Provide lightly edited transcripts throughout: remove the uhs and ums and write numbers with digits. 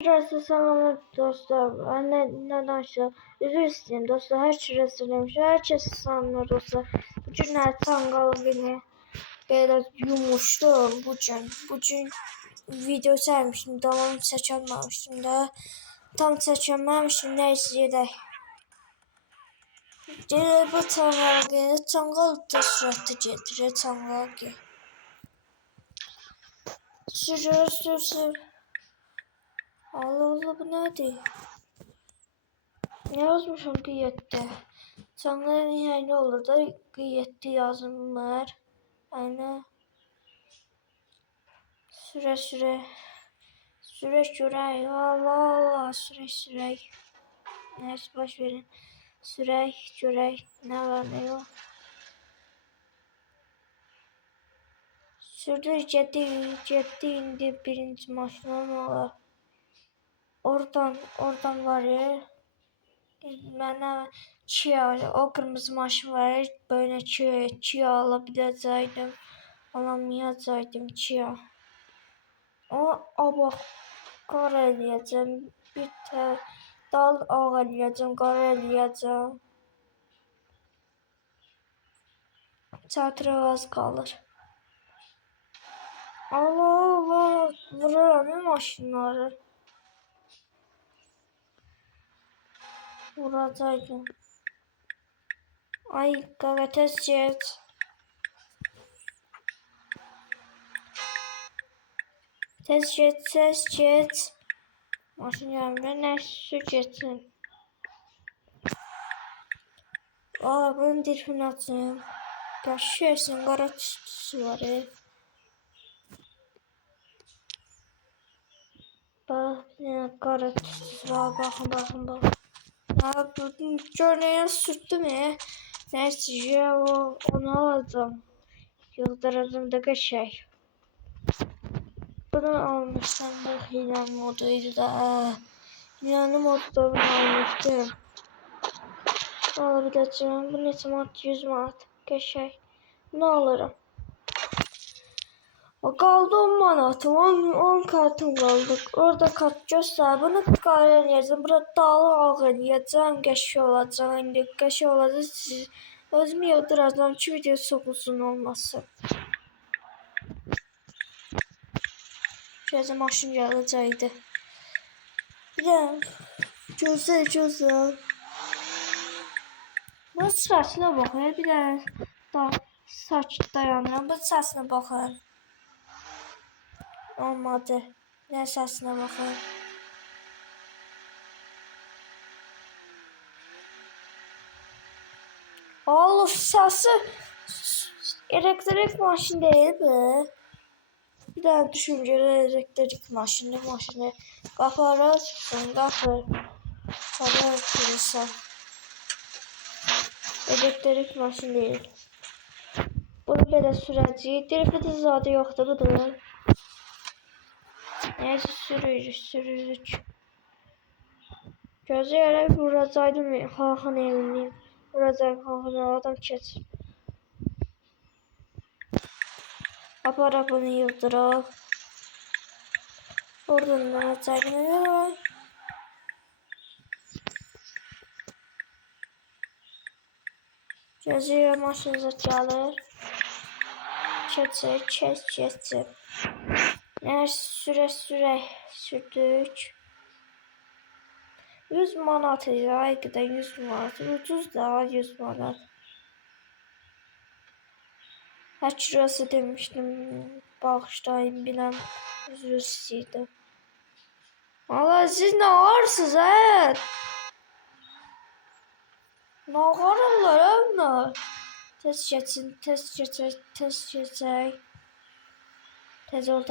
Burası sana dostlar. Ne danışıyor? Üzür istəyirəm dostlar. Hər şey söyləmişəm. Hər kəs sanmır dostlar. Bu gün Tangal beni belə yumuşdum bu gün video çəkmişdim. Davam çəkməmişdim də. Tam çəkməmişdim. Nəysə gedək. Gələ bu Tangal da sürətli gedir. Tangal ki. Sür. Allah bu nədir? Ne yazmışım qeyyətdə? Canlı yayını olur da qeyyətdə yazılmır. Aynen. Sürək. Allah sürək. Neyse boş verin. Sürək. Ne var ne yok. Sürdü getdi indi birinci maşınım olar. Oradan var ya. Mənə Kia, o kırmızı maşın var. Böyle Kia alabiləcəydim. Alamayacaqdım Kia. Bak qar eləyəcəm. Bir dal ağ eləyəcəm, qar eləyəcəm. Çatıra az qalır. Allah, vururam maşınları. Vuracaqdım. Ay, qaqa tez get. Tez get. Maşın yanımda nə su getsin. Bunun dirfini açayım. Qəşşəyəsin, qara tüstüsü var. Bak, qara tüstüsü var, baxın. Görünəyə sürtdüm Neyse onu alacağım. Yıldıracağım da qəşəng. Bunu almışdım da hilən moduydu da. Hiləni modda bunu almışdım. Alabileceğim. Bu neçə manat? 100 manat. Qəşəng. Bunu alırım. Qaldı 10 manatım. 10 kartım qaldı. Orada kart göstər. Bunu qara eləyəcəm. Burada dalı ağ eləyəcəm. Qəşəng olacaq. İndi qəşəng olacaq. Siz özümü yıldıracağım ki video çox uzun olmasın. Şöyle maşın gələcəkdi. Bir də gözəl. Bu səsinə baxın. Bir də sakit dayanıram. Bu səsinə baxın. Olmadı. Ne səsinə baxın. Allah səsi elektrik maşın değil mi? Bir daha düşünceli elektrik maşını qapılara çıxsın, qapı kırılsa. Elektrik maşın değil. Bunu belə sürəcəyik. Drifti zadı yoxdur, budur. Neyse sürürük. Gözü yerə vuracaqdım xalqın evini. Vuracaq xalqın adam keçir. Apara bunu yıldıraq. Oradan vuracaqdım. Gözü yerə maşınıza gəlir. Keçir. Sürək sürdük. 100 manat ayda 100 manat. Ucuz da 100 manat. Kaç lirası demiştim. Bağışlayın biləm. Üzr istəyirdim. Valla siz ne varsınız Ne varırlar onlar? Tez geçək. Tez ol.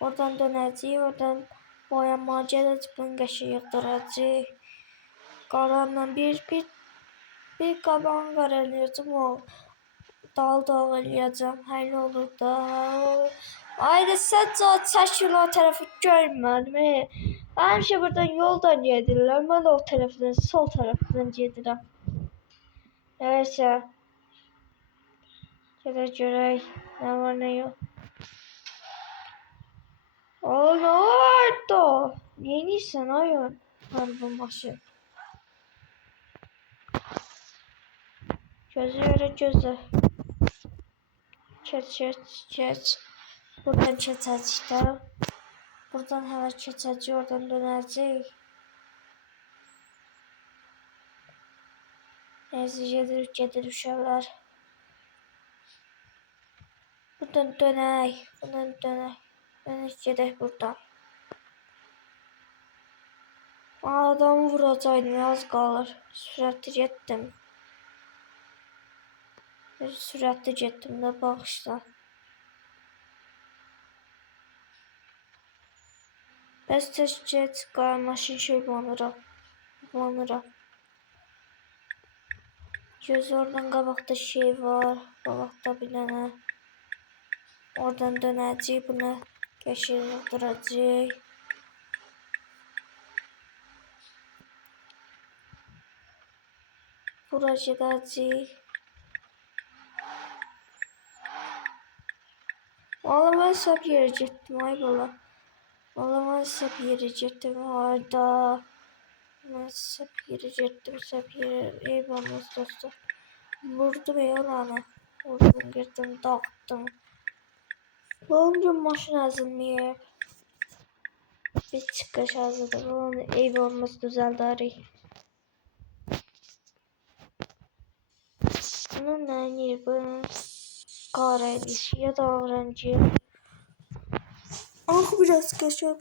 Oradan dönəcəyik, oradan boyanmağa gələcək, bunu qəşəng yığdıracaq. Qaranla bir qaban qara eləyəcəm, o dal eləyəcəm, həll olur da. Ayda səcə çəkil o tərəfi görmədim. Həmişə buradan yoldan gedirlər, mən o tərəfdən, sol tərəfdən gedirəm. Neyse. Görək, nə var, nə yox. Aa, ne oldu? Neymişsin ayın? Harbi maşın. Gözü öyle gözü. Geç. Buradan keçəcək. Buradan hələ keçəcək, oradan dönəcək. Neyse gedir uşaqlar. Buradan dönək. Dönək gedək buradan. Adamı vuracaqdım, az qalır. Sürətli getdim. Sürətli getdim də bağışla. Bəs tez get, maşın şey banıra. Göz oradan qabaqda şey var. Qabaqda bir dənə. Oradan dönəcək, buna qəşəng yığdıracaq. Bura gedəcək. Valla mən səhv yerə getdim, ay bala. Valla mən səhv yerə getdim, hayda. Mən səhv yerə getdim, eyb olmaz dostlar. Vurdum oranı. Vurdum, girdim, dağıttım. Bolunca maşın əzilməyib. Bir çıxış hazırdır. Onu eyb olmaz düzəldərik. Bunun nəyini bunun qara edir ya da ağ rəngi. Ah biraz qəşəng.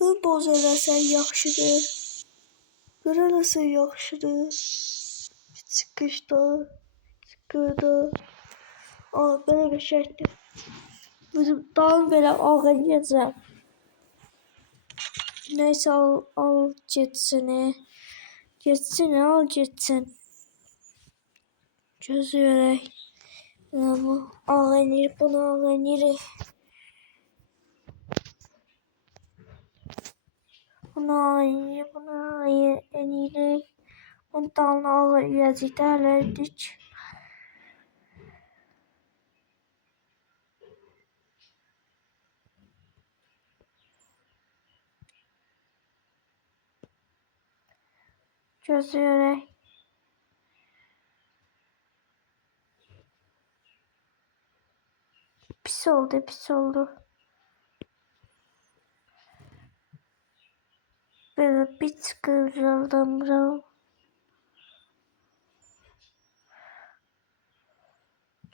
Bu boz eləsən yaxşıdır. Bura nasıl yaxşıdır. Çıxışda. Aa belə qəşəngdir. Bizim dalım belə ağ eləyəcəm. Neyse al getsin. Al getsin. Gözü verək. Bu ağ eləyir, bunu ağ eləyir. Bunu eləyir. Bunun dalını ağ eləyəcək, dərlərdik. Gözü verək. Pis oldu. Böyle bir çıkırdım.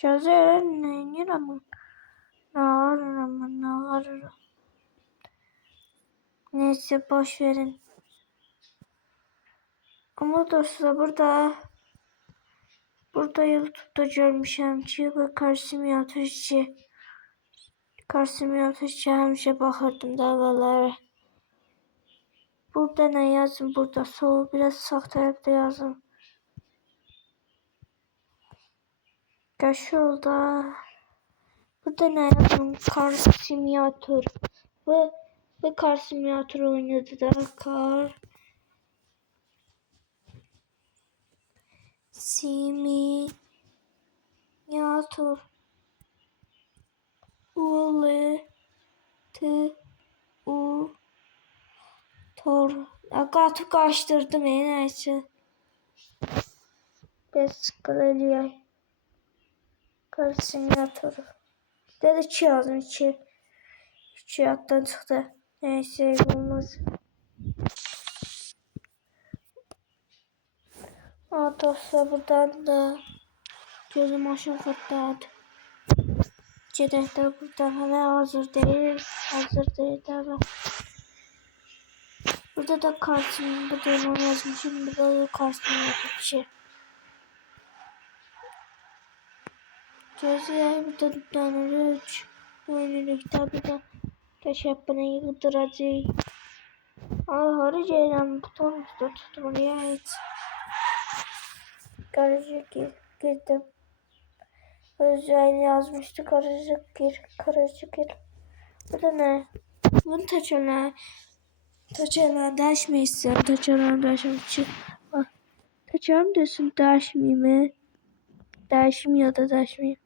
Gözü verək neyinir ama. Ağır. Neyse boş verin. Ama dostlar burada YouTube'da görmüşəm ki, bu Karsimiyatır 2 həmişə baxırdım davalara. Burada ne yazın? Burada sol biraz sağ tarafta yazın. Kaç oldu? Burada ne yazın? Karsimiyatır. Bu Karsimiyatır oynadı da Karsimiyatır. Tor. Qatı qaçdırdım nəysə. Biz qılıyıq. Karsimiyatır. Dedi 2 yazdım 2. 2 yaddan çıxdı. Nəysə olmaz. Dostlar buradan da gözüm maşın xətdadır. Gedək də buradan hələ hazır deyil də. Burada da kartım, bu demo yazmışım, burada da kartım yapıcı. Gözler burada dönürük. Dönürük tabi de. Keşke bana yıldıracak. Harı geləm, buton tuttum oraya hiç. Garajı girdim. Özayını yazmıştı, garajı gir. Burada ne? Bunu Taçanlar dəşməyirsən, Taçanım desin dəşməyimi. Dəşmiyor da dəşməyim.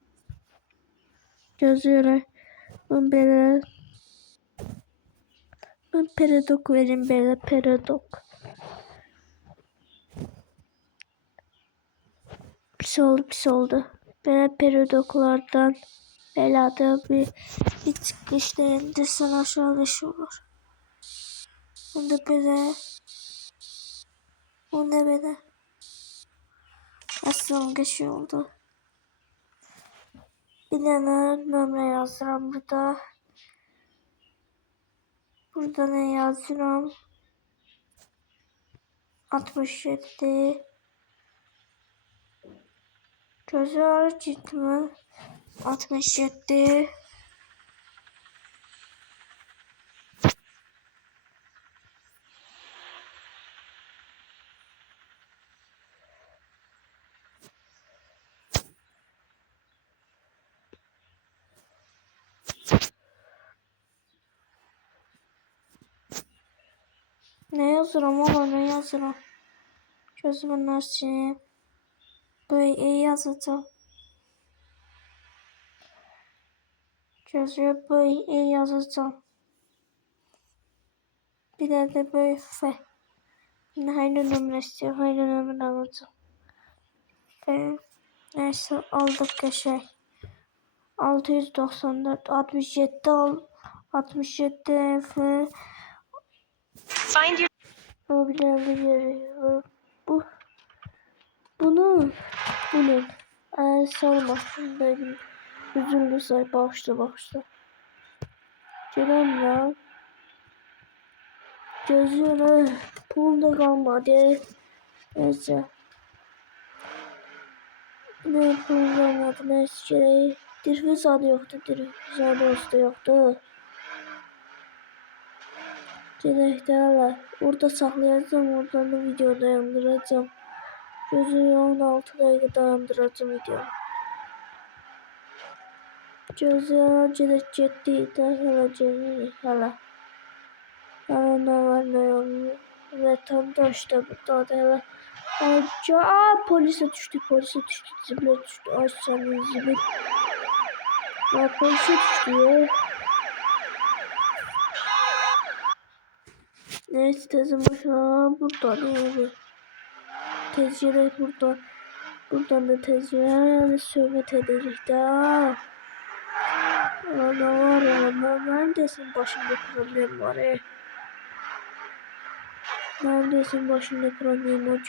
Gözü yola. Bunu belə Ben peredok verim böyle peredok. Pis oldu. Böyle peredoklardan belada bir çıkışta indirsen aşağı düşüyorlar. Bunda böyle. Bu ne böyle? Nasıl geçiyor oldu? Bir tane numara yazıram burada. Burada ne yazıram? 67. Gözü ağrı cidmi. 67. Ne yazıram ama ne yazıram? Gözümün nasıl? Böyle iyi yazacağım. Gözü böyle iyi yazacağım. Bir de böyle fe. Haydi numara istiyor. Haydi numara alacağım. Neyse aldık ya şey. 694 67 al. 67 F. Find your. O bir tane görüyor. Bunun sorma. Benim üzüldü say bağışla. Gelem ya. Gözüne pul da kalmadı. Neyse. Ne pul kalmadı neyse. Dirfiz adı yoktu. Dirfiz adı usta yoktu. Celeklerle orada saklayacağım. Oradan da video dayandıracağım. Gözü 16 dakika dayandıracağım video. Gözü celek ciddi de hala. Hala ne var ne yok. Vatandaş da burada da hala. Polise düştü. Zibile düştü. Ay senin zibil. Ya polise düştü ya. Neyse tezim başına burada değil. Tezcere burada. Buradan da tezcere söhbet edecek daha. Ana var ya. Neredesin başında problem var. Neredesin başında problem var.